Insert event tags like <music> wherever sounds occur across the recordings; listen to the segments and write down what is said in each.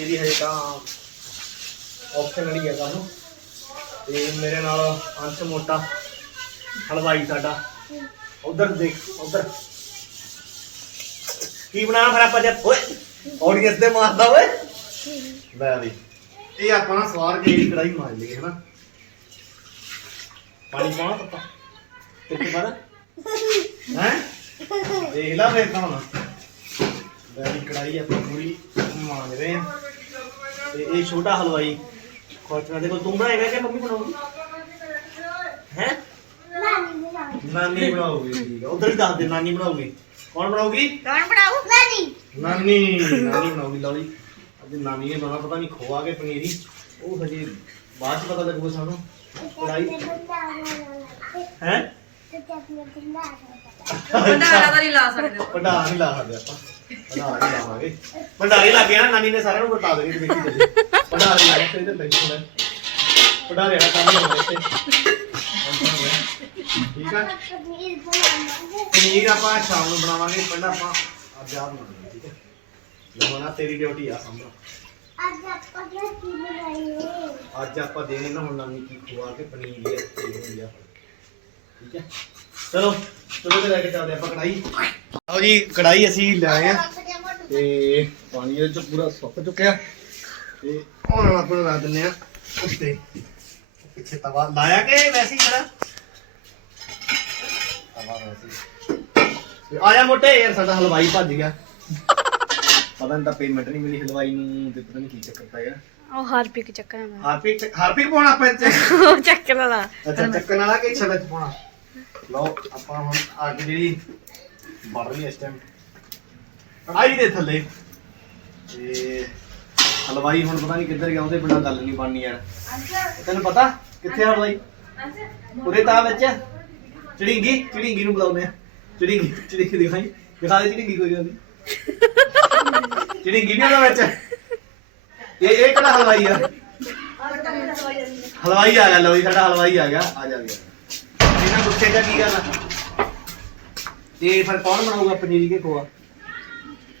ਪਨੀਰੀ ਹਜੇ ਤਾਂ ਆਪਸ਼ਨਲੀ ਹੈ ਕੰਮ ਤੇ ਮੇਰੇ ਨਾਲ ਅੰਸ਼ ਮੋਟਾ, ਹਲਵਾਈ ਸਾਡਾ। ਉਧਰ ਦੇਖ, ਉਧਰ। ਕੀ ਬਣਾਉਣਾ ਫਿਰ ਆਪਾਂ ਜਦ ਓਏ ਆਡੀਅנס ਦੇ ਮਾਰਦਾ ਓਏ। ਲੈ ਵੀ। ਇਹ ਆਪਾਂ ਨਾ ਸਵਾਰ ਕੇ ਜਿਹੜੀ ਕੜਾਈ ਮਾਰ ਲਈ ਹੈ ਨਾ। ਪਾਣੀ ਪਾਉਣਾ ਪੱਪਾ ਕਿੱਥੇ ਪਾਣਾ ਹੈ? ਦੇਖ ਲਾ ਫੇਰ ਤਾਂ ਹੁਣ ਵੈਰੀ ਕੜਾਈ ਆਪਾਂ ਪੂਰੀ। ਮਾਰ ਰਹੇ ਆ। ਤੇ ਇਹ ਛੋਟਾ ਹਲਵਾਈ। ਖੋਚਣਾ ਦੇਖੋ ਤੂੰ ਬਣਾਏਗਾ ਕਿ ਮੰਮੀ ਬਣਾਉਗੀ ਹੈ? ਨਾਨੀ ਬਣਾਉਗੀ ਠੀਕ ਆ। ਉਧਰ ਹੀ ਦੱਸ ਦੇ ਨਾਨੀ ਬਣਾਉਗੀ ਕੌਣ ਬਣਾਉਗੀ ਕੌਣ ਬਣਾਉ ਨਾਨੀ। ਨਾਨੀ ਨਾਨੀ ਬਣਾਉਗੀ ਲਓ ਜੀ ਅੱਜ ਨਾਨੀ ਨੇ ਬਣਾ ਪਤਾ ਨਹੀਂ ਖੋਆ ਕੇ ਪਨੀਰੀ। ਉਹ ਹਜੇ ਬਾਅਦ ਚ ਪਤਾ ਲੱਗੂਗਾ ਸਾਨੂੰ। ਕੜਾਈ ਹੈ? ਭੰਡਾਰਾ ਤਾਂ ਨਹੀਂ ਲਾ ਸਕਦੇ ਭੰਡਾਰ ਨਹੀਂ ਲਾ ਸਕਦੇ ਆਪਾਂ। ਭੰਡਾਰ ਲਾਵਾਂਗੇ। ਭੰਡਾਰੇ ਲੱਗ ਗਿਆ ਨਾਨੀ ਨੇ ਸਾਰਿਆਂ ਨੂੰ ਬਤਾ ਦੇਣੀ ਤੇ ਦੇਖੀ ਚੱਲੀ ਭੰਡਾਰੇ ਲਾ ਕੇ ਤੇ ਲਈ ਭੰਡਾਰੇ ਦਾ ਕੰਮ ਹੀ ਇੱਥੇ। ਠੀਕ ਆ? ਪਨੀਰ ਆਪਾਂ ਸ਼ਾਮ ਨੂੰ ਬਣਾਵਾਂਗੇ ਪਹਿਲਾਂ ਆਪਾਂ ਅੱਜ ਆਹ ਬਣਾਵਾਂਗੇ ਠੀਕ ਹੈ ਲਵਣਾ ਤੇਰੀ ਡਿਊਟੀ ਆ ਸਾਹਮਣਾ ਅੱਜ ਆਪਾਂ ਦੇਣੇ ਨਾ ਹੁਣ ਨਾਨੀ ਕੀ ਖਵਾ ਕੇ ਪਨੀਰ ਦੀ ਤੇ ਹੋਈ ਠੀਕ ਹੈ। ਚਲੋ ਚਲੋ ਤੇ ਲੈ ਕੇ ਚੱਲਦੇ ਆਪਾਂ ਕੜਾਈ ਆਓ ਜੀ ਕੜਾਈ ਅਸੀਂ ਲੈ ਆਏ ਆ ਤੇ ਪਾਣੀ ਇਹਦੇ ਚ ਪੂਰਾ ਸੁੱਕ ਚੁੱਕਿਆ। ਤੇ ਹੁਣ ਆਪਾਂ ਨੂੰ ਰੱਖ ਦਿੰਨੇ ਆ ਉੱਤੇ। ਪਿੱਛੇ ਤਵਾ ਲਾਇਆ ਕਿ ਵੈਸੇ ਹੀ ਖੜਾ ਤਵਾ ਵੈਸੇ ਹੀ। ਤੇ ਆਇਆ ਮੋਟੇ ਯਾਰ ਸਾਡਾ ਹਲਵਾਈ ਭੱਜ ਗਿਆ। ਪਤਾ ਨਹੀਂ ਤਾਂ ਪੇਮੈਂਟ ਨਹੀਂ ਮਿਲੀ ਹਲਵਾਈ ਨੂੰ ਤੇ ਪਤਾ ਨਹੀਂ ਕੀ ਚੱਕਰ ਪੈ ਗਿਆ। ਉਹ ਹਾਰਪਿਕ ਚੱਕਰ ਹੈ ਹਾਰਪਿਕ ਹਾਰਪਿਕ ਪਾਉਣਾ ਉਹ ਚੱਕਰ ਵਾਲਾ। ਅੱਛਾ ਚੱਕਣ ਵਾਲਾ ਕਿ ਛੜਾ ਚ ਪਾਉਣਾ? ਲਓ, ਆਪਾਂ ਹੁਣ ਅੱਗ ਜਿਹੜੀ ਬੜ ਰਹੀ ਹੈ ਇਸ ਟਾਈਮ ਕੜਾਈ ਦੇ ਥੱਲੇ। ਤੇ ਹਲਵਾਈ ਹੁਣ ਪਤਾ ਨਹੀਂ ਕਿੱਧਰ ਗਿਆ, ਉਹਦੇ ਬਿਨਾਂ ਗੱਲ ਨਹੀਂ ਬਣਨੀ ਯਾਰ। ਤੈਨੂੰ ਪਤਾ ਕਿੱਥੇ ਆ ਹਲਵਾਈ? ਉਹਦੇ ਤਾਂ ਵਿੱਚ। ਚੜਿੰਗੀ ਚੜਿੰਗੀ ਨੂੰ ਬੁਲਾਉਂਦੇ ਆ। ਚੜਿੰਗੀ ਚੜਿੰਗੀ ਦਿਖਾਈ। ਦਿਖਾ ਦੇ ਚੜਿੰਗੀ ਕੋਈ ਗੱਲ ਨਹੀਂ ਚੜਿੰਗੀ ਨਹੀਂ ਉਹਦਾ ਵਿੱਚ। ਇਹ ਇਹ ਕਿਹੜਾ ਹਲਵਾਈ ਆ? ਹਲਵਾਈ ਆ ਗਿਆ ਲੋ ਜੀ, ਸਾਡਾ ਹਲਵਾਈ ਆ ਗਿਆ। ਆ ਜਾ ਗਿਆ ਗੁੱਸੇ ਦਾ ਕੀ ਗੱਲ ਆ ਤੇ ਫਿਰ ਕੌਣ ਬਣਾਊਗਾ ਪਨੀਰੀ ਕੇ ਖੋਆ?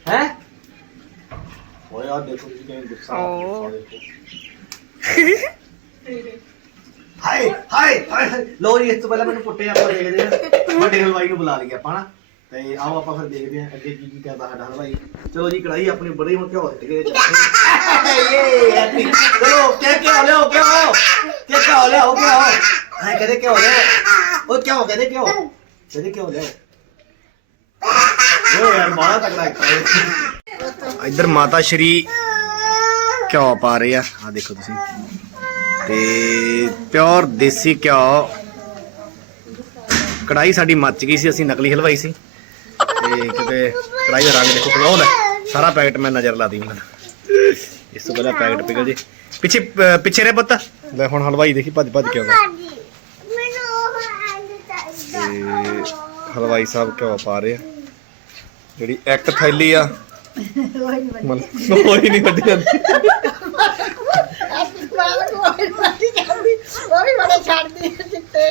ਹੈ? ਓਏ ਆ ਦੇਖੋ ਜੀ ਕਿਵੇਂ ਗੁੱਸਾ ਆ। <laughs> ਹਾਏ ਹਾਏ ਹਾਏ ਲੋ ਜੀ ਇਸ ਤੋਂ ਪਹਿਲਾਂ ਮੈਨੂੰ ਪੁੱਟੇ ਆਪਾਂ ਦੇਖਦੇ ਆ ਵੱਡੇ ਹਲਵਾਈ ਨੂੰ ਬੁਲਾ ਲਈਏ ਆਪਾਂ ਨਾ। ਤੇ ਆਓ ਆਪਾਂ ਫਿਰ ਦੇਖਦੇ ਆ ਅੱਗੇ ਕੀ ਕੀ ਕਰਦਾ ਸਾਡਾ ਹਲਵਾਈ। ਚਲੋ ਜੀ ਕੜਾਈ ਆਪਣੀ ਬੜੀ ਹੁਣ ਘਿਓ ਦਿੱਤੇ ਗਏ ਇਹ ਐਪੀ ਚਲੋ ਕੀ ਕੀ ਲਿਓ ਕਿਉਂ ਕੀ ਕੀ ਲਿਓ ਹਾਂ ਕਹਦੇ ਕਿਉਂ ਲਿਓ ਉਹ ਕਿਉਂ ਕਹਦੇ ਕਿਉਂ ਕਹਦੇ ਕਿਉਂ ਲਿਓ ਉਹ ਯਾਰ ਮਾਰਾ ਤਕੜਾ ਹੈ ਇੱਧਰ ਮਾਤਾ ਸ਼੍ਰੀ ਘਿਓ ਪਾ ਰਹੇ ਆ ਆ ਦੇਖੋ ਤੁਸੀਂ ਤੇ ਪਿਓਰ ਦੇਸੀ ਘਿਓ ਕੜਾਈ ਸਾਡੀ ਮੱਚ ਗਈ ਸੀ ਅਸੀਂ ਨਕਲੀ ਹਲਵਾਈ ਸੀ ਤੇ ਕਿਤੇ ਕੜਾਈ ਦਾ ਰੰਗ ਦੇਖੋ ਕਿਵੇਂ ਲੈ ਸਾਰਾ ਪੈਕਟ ਮੈਂ ਨਜ਼ਰ ਲਾ ਦੀ ਮੈਨੂੰ ਇਸ ਤੋਂ ਪਹਿਲਾਂ ਪੈਕਟ ਪਿਘਲ ਜੇ ਪਿੱਛੇ ਅਹ ਪਿੱਛੇ ਰੇ ਪੁੱਤ। ਲੈ ਹੁਣ ਹਲਵਾਈ ਦੇਖੀ ਭੱਜ ਭੱਜ ਕੇ ਆਉਂਦਾ। ਤੇ ਹਲਵਾਈ ਸਾਹਿਬ ਘਿਓ ਪਾ ਰਹੇ ਆ। ਜਿਹੜੀ ਇੱਕ ਥੈਲੀ ਆ। ਮਨ ਕੋਈ ਨਹੀਂ ਵੱਡੀ ਜਾਂਦੀ। ਉਹ ਵੀ ਬੜੇ ਛੱਡਦੀ ਜਿੱਤੇ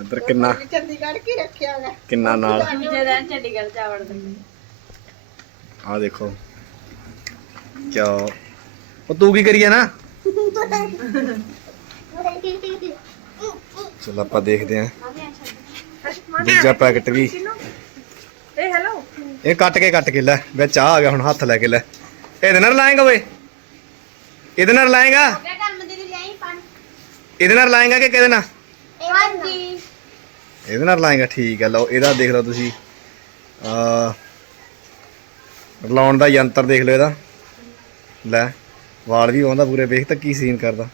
ਇੱਧਰ ਕਿੰਨਾ ਚੰਡੀਗੜ੍ਹ ਕੀ ਰੱਖਿਆ ਵਾ ਕਿੰਨਾ ਨਾਲ। ਦੂਜੇ ਦਿਨ ਚੰਡੀਗੜ੍ਹ ਜਾ ਵੜਦੇ ਆ ਦੇਖੋ। ਕਿਆ ਉਹ ਤੂੰ ਕੀ ਕਰੀਏ ਨਾ? ਚਲ ਆਪਾਂ ਦੇਖਦੇ ਆਂ ਦੂਜਾ ਪੈਕਟ ਵੀ। ਇਹ ਹੈਲੋ ਇਹ ਕੱਟ ਕੇ ਕੱਟ ਕੇ ਲੈ ਵਿੱਚ ਆ ਆ ਗਿਆ ਹੁਣ ਹੱਥ ਲੈ ਕੇ ਲੈ। ਇਹਦੇ ਨਾਲ ਲਾਏਗਾ ਓਏ? ਇਹਦੇ ਨਾਲ ਲਾਏਗਾ? ਇਹਦੇ ਨਾਲ ਲਾਏਗਾ ਕਿ ਕਿਹਦੇ ਨਾਲ? ਹਾਂਜੀ ਇਹਦੇ ਨਾਲ ਲਾਏਗਾ ਠੀਕ ਹੈ ਲਓ ਇਹਦਾ ਦੇਖ ਲਓ ਤੁਸੀਂ। ਆ ਲਾਉਣ ਦਾ ਯੰਤਰ ਦੇਖ ਲਓ ਇਹਦਾ। ਲੈ, ਵਾਲ ਵੀ ਆਉਂਦਾ ਪੂਰੇ ਵੇਖ ਤਾਂ ਕੀ ਸੀਨ ਕਰਦਾ।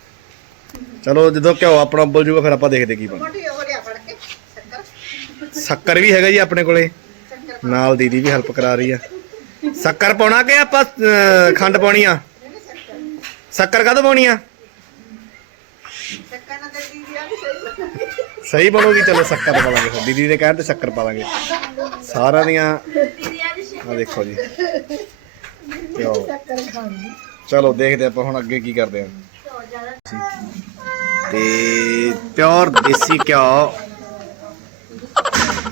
ਚਲੋ ਜਦੋਂ ਘਿਓ ਆਪਣਾ ਉੱਬਲ ਜੂਗਾ, ਫਿਰ ਆਪਾਂ ਦੇਖਦੇ ਕੀ ਬਣਦਾ। ਮੋਟੀ ਲਿਆ ਫੜ ਕੇ ਸ਼ੱਕਰ ਸ਼ੱਕਰ ਵੀ ਹੈਗਾ ਜੀ ਆਪਣੇ ਕੋਲੇ। ਨਾਲ ਦੀਦੀ ਵੀ ਹੈਲਪ ਕਰਾ ਰਹੀ ਆ। ਸ਼ੱਕਰ ਪਾਉਣਾ ਕਿ ਆਪਾਂ ਖੰਡ ਪਾਉਣੀ ਆ? ਸ਼ੱਕਰ ਕਦੋਂ ਪਾਉਣੀ ਆ? ਸਹੀ ਸਹੀ ਬਣੂਗੀ, ਚਲੋ ਸ਼ੱਕਰ ਪਾ ਲਾਂਗੇ ਫਿਰ। ਦੀਦੀ ਦੇ ਕਹਿਣ ਤੇ ਸ਼ੱਕਰ ਪਾ ਲਾਂਗੇ। ਸਾਰਿਆਂ ਦੀਆਂ ਆ ਦੇਖੋ ਜੀ। ਘਿਓ ਸ਼ੱਕਰ ਖਾਣੀ ਚਲੋ ਦੇਖਦੇ ਆਪਾਂ ਹੁਣ ਅੱਗੇ ਕੀ ਕਰਦੇ ਆ। ਤੇ ਪਿਓਰ ਦੇਸੀ ਘਿਓ।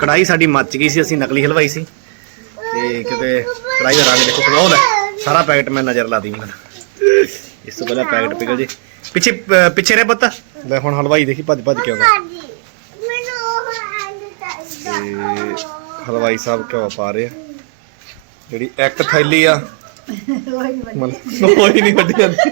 ਕੜਾਈ ਸਾਡੀ ਮੱਚ ਗਈ ਸੀ ਅਸੀਂ ਨਕਲੀ ਹਲਵਾਈ ਸੀ। ਤੇ ਕਿਤੇ ਕੜਾਈ ਦਾ ਰੰਗ ਦੇਖੋ ਕਿਵੇਂ ਲੈ ਸਾਰਾ ਪੈਕਟ ਮੈਂ ਨਜ਼ਰ ਲਾ ਦੀ ਮੈਨੂੰ ਇਸ ਤੋਂ ਪਹਿਲਾਂ ਪੈਕਟ ਪਿਘਲ ਜੇ। ਪਿੱਛੇ ਪਿੱਛੇ ਰੇ ਪੁੱਤ। ਲੈ ਹੁਣ ਹਲਵਾਈ ਦੇਖੀ ਭੱਜ ਭੱਜ ਕੇ ਆਉਂਦਾ। ਹਲਵਾਈ ਸਾਹਿਬ ਘਿਓ ਪਾ ਰਹੇ ਆ। ਜਿਹੜੀ ਇੱਕ ਥੈਲੀ ਆ ਮਤਲਬ <laughs> ਕੋਈ ਨਹੀਂ ਕੱਢੀ ਜਾਂਦੀ।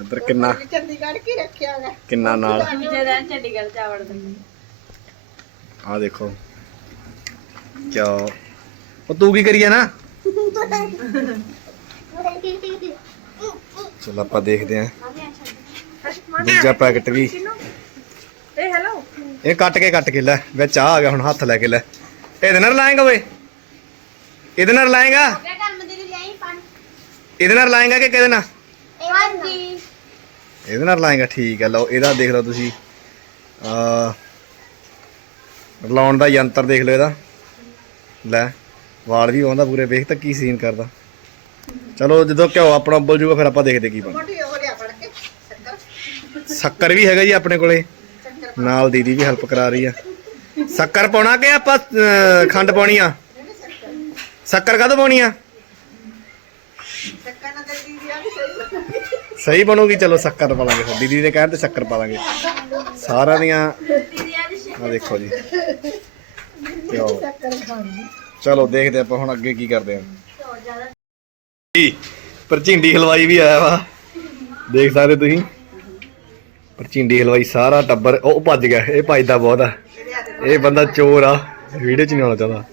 ਉਹ ਕਿੰਨਾ ਚੰਡੀਗੜ੍ਹ ਕੀ ਰੱਖਿਆ ਵਾ ਕਿੰਨਾ ਨਾਲ? ਦੂਜੇ ਦਿਨ ਚੰਡੀਗੜ੍ਹ ਜਾ ਵੜਦੇ ਆ ਦੇਖੋ। ਕਿਆ ਉਹ ਤੂੰ ਕੀ ਕਰੀਏ ਨਾ ਚਲ ਆਪਾਂ ਦੇਖਦੇ ਆਂ। ਦੂਜਾ ਪੈਕਟ ਵੀ। ਇਹ ਹੈਲੋ ਇਹ ਕੱਟ ਕੇ ਕੱਟ ਕੇ ਲੈ ਵਿੱਚ ਆ ਆ ਗਿਆ ਹੁਣ ਹੱਥ ਲੈ ਕੇ ਲੈ। ਇਹਦੇ ਨਾਲ ਲਾਏਗਾ ਓਏ? ਇਹਦੇ ਨਾਲ ਲਾਏਗਾ? ਮੈਂ ਕੰਮ ਦੀ ਲਈ ਪਾਣ। ਇਹਦੇ ਨਾਲ ਲਾਏਗਾ ਕਿ ਕਿਹਦੇ ਨਾਲ? ਹਾਂਜੀ ਇਹਦੇ ਨਾਲ ਲਾਏਗਾ ਠੀਕ ਹੈ ਲਓ ਇਹਦਾ ਦੇਖ ਲਓ ਤੁਸੀਂ। ਆ ਲਾਉਣ ਦਾ ਯੰਤਰ ਦੇਖ ਲਓ ਇਹਦਾ। ਲੈ ਵਾਲ ਵੀ ਆਉਂਦਾ ਪੂਰੇ ਵੇਖ ਤਾਂ ਕੀ ਸੀਨ ਕਰਦਾ। ਚਲੋ ਜਦੋਂ ਘਿਓ ਆਪਣਾ ਉੱਬਲ ਜੂਗਾ ਫਿਰ ਆਪਾਂ ਦੇਖਦੇ ਕੀ ਬਣ ਮੋਟੀ ਹੋ ਲਿਆ ਫੜ ਕੇ ਸ਼ੱਕਰ। ਸ਼ੱਕਰ ਵੀ ਹੈਗਾ ਜੀ ਆਪਣੇ ਕੋਲੇ। ਨਾਲ ਦੀਦੀ ਵੀ ਹੈਲਪ ਕਰਾ ਰਹੀ ਆ। ਸ਼ੱਕਰ ਪਾਉਣਾ ਕਿ ਆਪਾਂ ਅਹ, ਖੰਡ ਪਾਉਣੀ ਆ? ਸ਼ੱਕਰ ਕਦੋਂ ਪਾਉਣੀ ਆ? ਸਹੀ ਬਣੂਗੀ। ਚਲੋ ਸ਼ੱਕਰ ਪਾ ਲਾਂਗੇ ਫਿਰ। ਦੀਦੀ ਦੇ ਕਹਿਣ ਤੇ ਸ਼ੱਕਰ ਪਾ ਲਾਂਗੇ ਸਾਰਿਆਂ ਦੀਆਂ ਆ ਦੇਖੋ ਜੀ। ਚਲੋ। ਦੇਖਦੇ ਆਪਾਂ ਹੁਣ ਅੱਗੇ ਕੀ ਕਰਦੇ ਆ। ਜੀ ਪਰਚਿੰਡੀ ਹਲਵਾਈ ਵੀ ਆਇਆ ਵਾ। ਦੇਖ ਸਕਦੇ ਤੁਸੀਂ। ਪਰਚਿੰਡੀ ਹਲਵਾਈ ਸਾਰਾ ਟੱਬਰ ਉਹ ਭੱਜ ਗਿਆ ਇਹ ਭੱਜਦਾ ਬਹੁਤ ਆ। ਇਹ ਬੰਦਾ ਚੋਰ ਆ ਵੀਡੀਓ ਚ ਨਹੀਂ ਆਉਣਾ ਚਾਹੁੰਦਾ।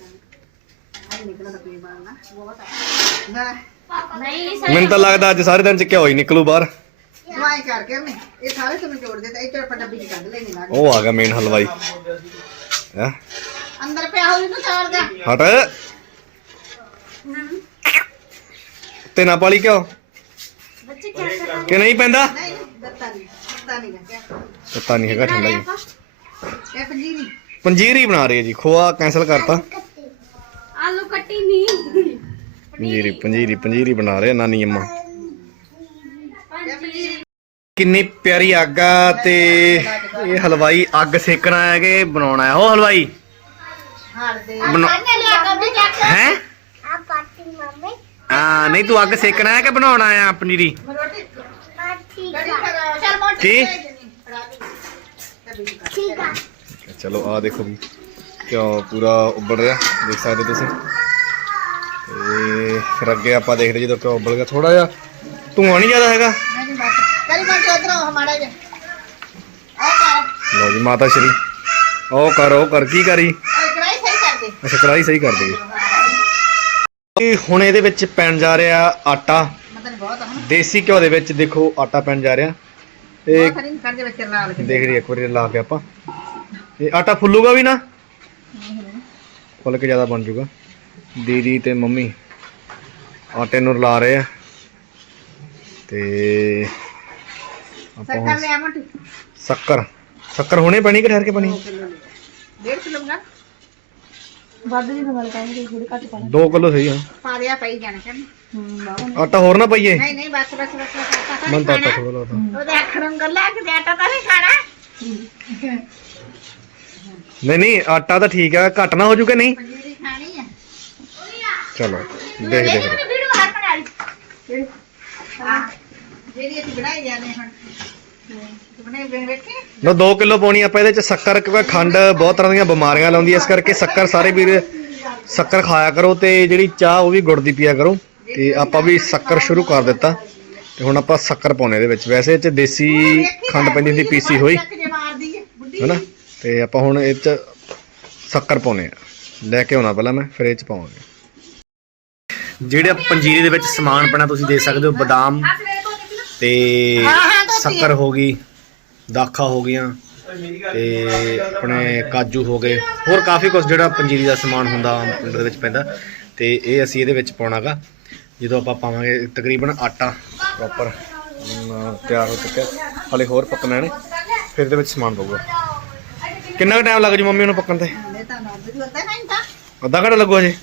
ਮੈਨੂੰ ਤਾਂ ਲੱਗਦਾ ਅੱਜ ਸਾਰੇ ਦਿਨ ਚ ਘਿਓ ਹੀ ਨਿਕਲੂ ਬਾਹਰ। ਵਾਈ ਕਰਕੇ ਮੈਂ ਇਹ ਸਾਰੇ ਤੁਹਾਨੂੰ ਜੋੜ ਦੇ ਤੇ ਇਹ ਚੋਰ ਡੱਬੀ ਚ ਕੱਢ ਲੈਣੀ ਲੱਗ ਉਹ ਆ ਗਿਆ ਮੇਨ ਹਲਵਾਈ। ਹੈ? ਅੰਦਰ ਪਿਆ ਹੋਈ ਨਾ ਚਾਰ ਦਾ। ਹਟ। ਤੇ ਨਾ ਪਾਲੀ ਕਿਉਂ ਬੱਚੇ ਕੀ ਕਰ ਕਿ ਨਹੀਂ ਪੈਂਦਾ? ਨਹੀਂ ਦਿੱਤਾ ਨਹੀਂ। ਦਿੱਤਾ ਨਹੀਂ ਪਤਾ ਨਹੀਂ ਹੈਗਾ ਠੰਡਾ ਜੀ ਇਹ ਪੰਜੀਰੀ। ਪੰਜੀਰੀ ਬਣਾ ਰਹੀ ਹੈ ਜੀ ਖੋਆ ਕੈਨਸਲ ਕਰਤਾ। ਆਲੂ ਕੱਟੀ ਨਹੀਂ ਪੰਜੀਰੀ ਪੰਜੀਰੀ ਪੰਜੀਰੀ ਬਣਾ ਰਹੇ ਨਾਨੀ ਅੰਮਾ। ਕਿੰਨੀ ਪਿਆਰੀ ਅੱਗ ਆ ਤੇ ਇਹ ਹਲਵਾਈ ਅੱਗ ਸੇਕਣ ਆਇਆ ਕਿ ਬਣਾਉਣਾ ਹੈ ਉਹ ਹਲਵਾਈ? ਹਾਰ ਦੇ। ਬਣਾ ਹੈ? ਆ ਨਹੀਂ ਤੂੰ ਅੱਗ ਸੇਕਣ ਆਇਆ ਕਿ ਬਣਾਉਣਾ ਆ ਪਨੀਰੀ ਰੋਟੀ ਕੀ? ਚਲੋ ਆ ਦੇਖੋ ਵੀ ਕਿਉਂ ਪੂਰਾ ਉੱਬਲ ਰਿਹਾ। ਦੇਖ ਸਕਦੇ ਤੁਸੀਂ। ਤੇ ਫਿਰ ਅੱਗੇ ਆਪਾਂ ਦੇਖਦੇ ਜਦੋਂ ਕਿਉਂ ਉੱਬਲ ਗਿਆ। ਥੋੜਾ ਜਿਹਾ ਧੂਆਂ ਨਹੀਂ ਜ਼ਿਆਦਾ ਹੈਗਾ। ਹਮਾਰਾ ਜੇ ਮਾਤਾ ਸ਼੍ਰੀ। ਉਹ ਕਰ ਉਹ ਕਰ। ਕੀ ਕਰੀ? ਇਹ ਕੜਾਈ ਸਹੀ ਕਰ ਦੇ। ਅੱਛਾ ਕੜਾਈ ਸਹੀ ਕਰ ਹੁਣ ਇਹਦੇ ਵਿੱਚ ਪੈਣ ਜਾ ਰਿਹਾ ਆਟਾ। ਮਤਲਬ ਬਹੁਤ ਹਨ ਦੇਸੀ ਘਿਓ ਦੇ ਵਿੱਚ ਦੇਖੋ ਆਟਾ ਪੈਣ ਜਾ ਰਿਹਾ। ਇਹ ਬਹੁਤ ਹਰੀ ਕਰ ਦੇ ਵਿੱਚ ਲਾਲ ਕੇ ਦੇਖ ਰਹੀ ਇੱਕ ਵਾਰੀ ਲਾ ਕੇ ਆਪਾਂ। ਇਹ ਆਟਾ ਫੁੱਲੂਗਾ ਵੀ ਨਾ? ਫੁੱਲ ਕੇ ਜ਼ਿਆਦਾ ਬਣ ਜਾਊਗਾ ਦੀਦੀ ਤੇ ਮੰਮੀ ਆਟੇ ਨੂੰ ਰਲਾ ਰਹੇ ਆ। ਤੇ ਆਪਾਂ ਸਰਕਾਰ ਹੁਣ ਲੈ ਆ ਮੋਟੀ। ਸ਼ੱਕਰ। ਸ਼ੱਕਰ ਹੁਣੇ ਪੈਣੀ ਕਿ ਠਹਿਰ ਕੇ ਪੈਣੀ 1.5 ਕਿਲੋ ਬਣਾ ਵੱਧ ਦੀ ਗੱਲ ਕਰਾਂਗੇ ਥੋੜੀ ਘੱਟ ਪਾ 2 ਕਿਲੋ ਸਹੀ ਆ। ਪਾ ਦਿਆ ਪਈ ਜਾਣਾ ਕਹਿੰਦੇ ਆਟਾ ਹੋਰ ਨਾ ਪਾਈਏ। ਨਹੀਂ ਨਹੀਂ ਬਸ ਬਸ ਬਸ ਨਹੀਂ ਤਾਂ ਆਟਾ ਖਾਣਾ। ਥੋੜਾ ਲਾਤਾ ਉਹਦੇ ਅੱਖ ਨੂੰ ਗੱਲਾਂ ਕਿ ਆਟਾ ਤਾਂ ਨਹੀਂ ਖਾਣਾ। ਨਹੀਂ ਨਹੀਂ ਆਟਾ ਤਾਂ ਠੀਕ ਆ ਘੱਟ ਨਾ ਹੋ ਜੂਗਾ ਨਹੀਂ? ਖਾਣੀ ਆ। ਚਲੋ ਦੇਖਦੇ ਫਿਰ ਵੀਡੀਓ ਬਣਾ ਲਈ। ਜਿਹੜੀ ਅਸੀਂ ਬਣਾਈ ਜਾਂਦੇ ਹੁਣ। ਲੋ 2 ਕਿਲੋ ਪਾਉਣੀ ਆਪਾਂ ਇਹਦੇ ਚ ਸ਼ੱਕਰ ਕਿਉਂਕਿ ਖੰਡ ਬਹੁਤ ਤਰ੍ਹਾਂ ਦੀਆਂ ਬਿਮਾਰੀਆਂ ਲਾਉਂਦੀ ਹੈ ਇਸ ਕਰਕੇ ਸ਼ੱਕਰ ਸਾਰੇ ਵੀਰ ਸ਼ੱਕਰ ਖਾਇਆ ਕਰੋ ਤੇ ਜਿਹੜੀ ਚਾਹ ਉਹ ਵੀ ਗੁੜ ਦੀ ਪੀਆ ਕਰੋ। ਤੇ ਆਪਾਂ ਵੀ ਸ਼ੱਕਰ ਸ਼ੁਰੂ ਕਰ ਦਿੱਤਾ ਤੇ ਹੁਣ ਆਪਾਂ ਸ਼ੱਕਰ ਪਾਉਣੇ ਇਹਦੇ ਵਿੱਚ। ਵੈਸੇ ਇਹ ਚ ਦੇਸੀ ਖੰਡ ਪੈਂਦੀ ਹੁੰਦੀ ਪੀਸੀ ਹੋਈ। ਹੈਨਾ? ਤੇ ਆਪਾਂ ਹੁਣ ਇਹ ਚ ਸ਼ੱਕਰ ਪਾਉਣੇ ਆ ਲੈ ਕੇ ਆਉਣਾ ਪਹਿਲਾਂ ਮੈਂ ਫਿਰ ਇਹ ਚ ਪਾਵਾਂਗੇ। ਜਿਹੜੇ ਪੰਜੀਰੀ ਦੇ ਵਿੱਚ ਸਮਾਨ ਪੈਣਾ ਤੁਸੀਂ ਦੇਖ ਸਕਦੇ ਹੋ ਬਦਾਮ ਤੇ ਸ਼ੱਕਰ ਹੋ ਗਈ ਦਾਖਾ ਹੋ ਗਈਆਂ ਤੇ ਆਪਣੇ ਕਾਜੂ ਹੋ ਗਏ। ਹੋਰ ਕਾਫੀ ਕੁਝ ਜਿਹੜਾ ਪੰਜੀਰੀ ਦਾ ਸਮਾਨ ਹੁੰਦਾ ਪਿੰਡ ਦੇ ਵਿੱਚ ਪੈਂਦਾ। ਤੇ ਇਹ ਅਸੀਂ ਇਹਦੇ ਵਿੱਚ ਪਾਉਣਾਗਾ। ਜਦੋਂ ਆਪਾਂ ਪਾਵਾਂਗੇ ਤਕਰੀਬਨ ਆਟਾ ਪ੍ਰੋਪਰ ਤਿਆਰ ਹੋ ਚੁੱਕਿਆ। ਹਲੇ ਹੋਰ ਪੱਕਣਾ ਨੇ ਫਿਰ ਇਹਦੇ ਵਿੱਚ ਸਮਾਨ ਪਊਗਾ। ਕਿੰਨਾ ਕੁ ਟਾਈਮ ਲੱਗ ਜੂ ਮੰਮੀ ਨੂੰ ਪੱਕਣ ਤੇ? ਅੱਧਾ ਘੰਟਾ। ਲੱਗੂ ਹੈ।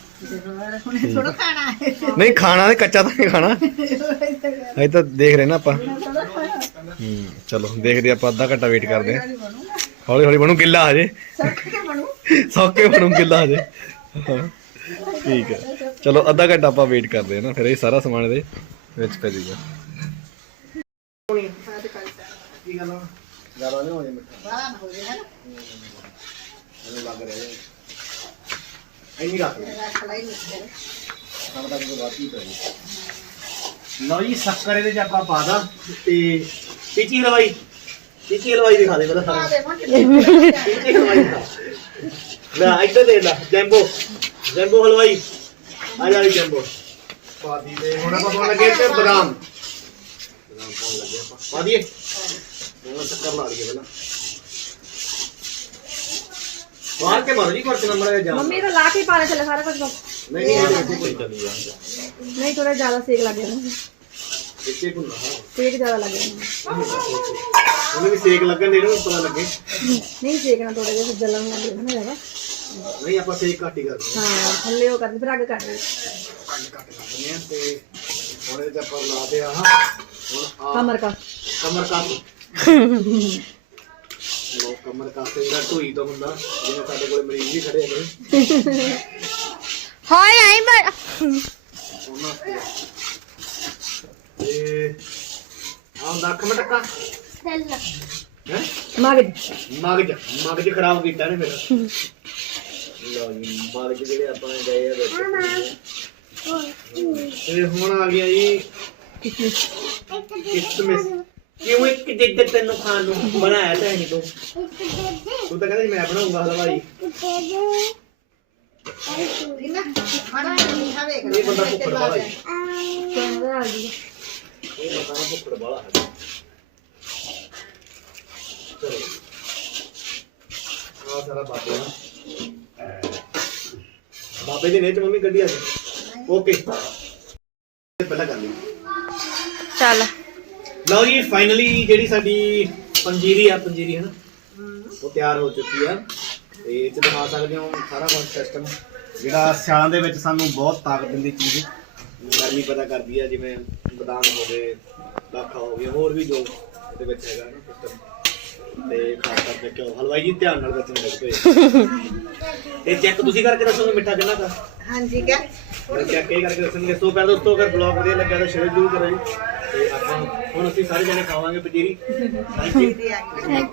ਨਹੀਂ ਖਾਣਾ ਤੇ ਕੱਚਾ ਤਾਂ ਨਹੀਂ ਖਾਣਾ। ਅਜੇ ਤਾਂ ਦੇਖ ਰਹੇ ਨਾ ਆਪਾਂ। ਚਲੋ ਦੇਖਦੇ ਆਪਾਂ ਅੱਧਾ ਘੰਟਾ ਵੇਟ ਕਰਦੇ ਹਾਂ। ਹੌਲੀ ਹੌਲੀ ਬਣੂ ਕਿੱਲਾ ਹਜੇ। ਸੌਕੇ ਬਣੂ। ਕਿੱਲਾ ਹਜੇ। ਠੀਕ ਹੈ। ਚਲੋ ਅੱਧਾ ਘੰਟਾ ਆਪਾਂ ਵੇਟ ਕਰਦੇ ਹਾਂ ਨਾ ਫਿਰ ਇਹ ਸਾਰਾ ਸਮਾਨ ਇਹਦੇ ਵਿੱਚ ਪੈ ਜਾਊਗਾ। ਕੀ ਗੱਲ ਜ਼ਿਆਦਾ ਨਹੀਂ ਹੋ ਜਾਏ ਮਿੱਠਾ ਬਾਹਰ ਨਾ ਹੋ ਜਾਏ ਨਾ ਮੈਨੂੰ ਲੱਗ ਰਿਹਾ ਹੈ ਇੰਨੀ ਰੱਖ ਲੈ ਰੱਖ ਲੈ ਨਹੀਂ ਸਾਨੂੰ ਤਾਂ ਕੋਈ ਬਾਤ ਹੀ ਪਈ ਲਓ ਜੀ ਸ਼ੱਕਰ ਇਹਦੇ ਚ ਆਪਾਂ ਪਾ ਦਾਂ ਤੇ ਪੀਚੀ ਹਲਵਾਈ। ਪੀਚੀ ਹਲਵਾਈ ਦਿਖਾ ਦੇ ਪਹਿਲਾਂ ਆ ਸਾਨੂੰ ਦੇ ਮੋਟੇ ਪੀਚੀ ਹਲਵਾਈ ਦਿਖਾ। ਲੈ ਇੱਧਰ ਦੇ ਲੈ ਜੈਂਬੋ। ਜੈਂਬੋ ਹਲਵਾਈ। ਆ ਜਾ ਜੈਂਬੋ। ਪਾ ਦੀ ਹੁਣ ਆਪਾਂ ਪਾਉਣ ਲੱਗੇ ਤੇ ਬਦਾਮ। ਬਦਾਮ ਪਾਉਣ ਲੱਗੇ ਆਪਾਂ ਪਾ ਦਈਏ। ਹੁਣ ਸ਼ੱਕਰ ਲਾ ਦਈਏ ਪਹਿਲਾਂ। ਬਾਹਰ ਕੇ ਮਾਰੋ ਜੀ ਕੁਝ ਨੰਬਰ ਜਾ ਮੰਮੀ ਤਾਂ ਲਾ ਕੇ ਪਾ ਲੈ ਚੱਲੇ ਸਾਰਾ ਕੁਝ ਨਹੀਂ ਨਹੀਂ ਇਹ ਕੋਈ ਚੱਲੀ ਜਾ ਨਹੀਂ ਥੋੜਾ ਜ਼ਿਆਦਾ ਸੇਕ ਲੱਗ ਜਾਣਾ ਇੱਥੇ ਭੁੰਨਾ ਸੇਕ ਜ਼ਿਆਦਾ ਲੱਗ ਜਾਣਾ ਉਹਨੂੰ ਵੀ ਸੇਕ ਲੱਗਣ ਦੇ ਨੂੰ ਪਤਾ ਲੱਗੇ। ਨਹੀਂ ਸੇਕਣਾ ਥੋੜਾ ਜਿਹਾ ਜਲਣ ਲੱਗ ਜਾਣਾ ਨਹੀਂ ਆਪਾਂ ਸੇਕ ਘੱਟ ਹੀ ਕਰਦੇ ਹਾਂ। ਥੱਲੇ ਉਹ ਕਰਦੇ ਫਿਰ ਅੱਗ ਕੱਢ ਦੇ ਹਾਂ ਘੱਟ ਘੱਟ ਕਰਦੇ ਆ ਤੇ ਹੁਣ ਇਹਦੇ ਆਪਾਂ ਲਾ ਦੇ ਆਹ ਹੁਣ ਆ ਕਮਰ ਕਾ ਕਮਰ ਕੱਸ। ਲੋ ਕਮਰ ਕੱਸ ਜਿਹੜਾ ਢੋਈ ਤੋਂ ਹੁੰਦਾ ਜਿਵੇਂ ਸਾਡੇ ਕੋਲ ਮਰੀਜ਼ ਵੀ ਖੜੇ ਹੈਗੇ। ਹਾਏ ਆਈ ਮੈਂ। ਉਹਨਾਂ ਆ। ਤੇ ਆਹ ਹੁੰਦਾ ਅੱਖ ਮਟਕਾ। ਹੈ? ਮਗਜ। ਮਗਜ ਮਗਜ ਖਰਾਬ ਕੀਤਾ ਨੇ ਫਿਰ ਲਓ ਜੀ ਮਗਜ ਜਿਹੜੇ ਆਪਣੇ ਗਏ ਆ ਵਿੱਚ। ਤੇ ਹੁਣ ਆ ਗਿਆ ਜੀ। ਕਿਸਮਿਸ। ਕਿਉਂ ਇੱਕ ਜਿੱਦ ਤੈਨੂੰ ਖਾਣ ਨੂੰ ਬਣਾਇਆ ਤਾਂ ਨਹੀਂ ਤੂੰ? ਤੂੰ ਤਾਂ ਕਹਿੰਦਾ ਸੀ ਮੈਂ ਬਣਾਉਂਗਾ ਹਲਵਾਈ। ਨਾ ਇਹ ਬੰਦਾ ਭੁੱਖੜ ਵਾਲਾ ਹੈ। ਇਹ ਬੰਦਾ ਨਾ ਭੁੱਖੜ ਵਾਲਾ ਹੈ। ਚਲੋ ਆ ਸਾਰਾ ਬਾਬੇ ਬਾਬੇ ਦੀ ਨੇ ਤੇ ਮੰਮੀ ਗੱਡੀ ਆ ਓਕੇ। ਪਹਿਲਾਂ ਕਰ ਲਈ। ਚੱਲ। ਲਓ ਜੀ ਫਾਈਨਲੀ ਜਿਹੜੀ ਸਾਡੀ ਪੰਜੀਰੀ ਆ ਪੰਜੀਰੀ ਹੈ ਨਾ ਉਹ ਤਿਆਰ ਹੋ ਚੁੱਕੀ ਆ। ਤੇ ਇਹ ਚ ਦਿਖਾ ਸਕਦੇ ਹੋ ਸਾਰਾ ਕੁਝ ਸਿਸਟਮ ਜਿਹੜਾ ਸਿਆਲਾਂ ਦੇ ਵਿੱਚ ਸਾਨੂੰ ਬਹੁਤ ਤਾਕਤ ਦਿੰਦੀ ਚੀਜ਼ ਗਰਮੀ ਪੈਦਾ ਕਰਦੀ ਆ ਜਿਵੇਂ ਬਦਾਮ ਹੋ ਗਏ ਦਾਖਾ ਹੋ ਗਿਆ ਹੋਰ ਵੀ ਜੋ ਇਹਦੇ ਵਿੱਚ ਹੈਗਾ ਨਾ ਸਿਸਟਮ ਤੇ ਖਾਸ ਕਰਕੇ ਕਿਉਂ? ਹਲਵਾਈ ਜੀ ਧਿਆਨ ਨਾਲ ਬੱਚੇ ਨੂੰ ਪਏ। ਤੇ ਚੈੱਕ ਤੁਸੀਂ ਕਰਕੇ ਦੱਸੋਗੇ ਮਿੱਠਾ ਕਿੰਨਾ ਕਾ? ਹਾਂਜੀ ਕਿਆ? ਚੈੱਕ ਇਹ ਕਰਕੇ ਦੱਸਣਗੇ। ਸੋ ਪਹਿਲਾਂ ਦੋਸਤੋ ਅਗਰ ਬਲੌਗ ਵਧੀਆ ਲੱਗਿਆ ਤਾਂ ਸ਼ੇਅਰ ਜ਼ਰੂਰ ਕਰੋ ਜੀ ਤੇ ਆਪਾਂ ਹੁਣ ਅਸੀਂ ਸਾਰੇ ਜਣੇ ਖਾਵਾਂਗੇ ਪੰਜੀਰੀ ਥੈਂਕ ਯੂ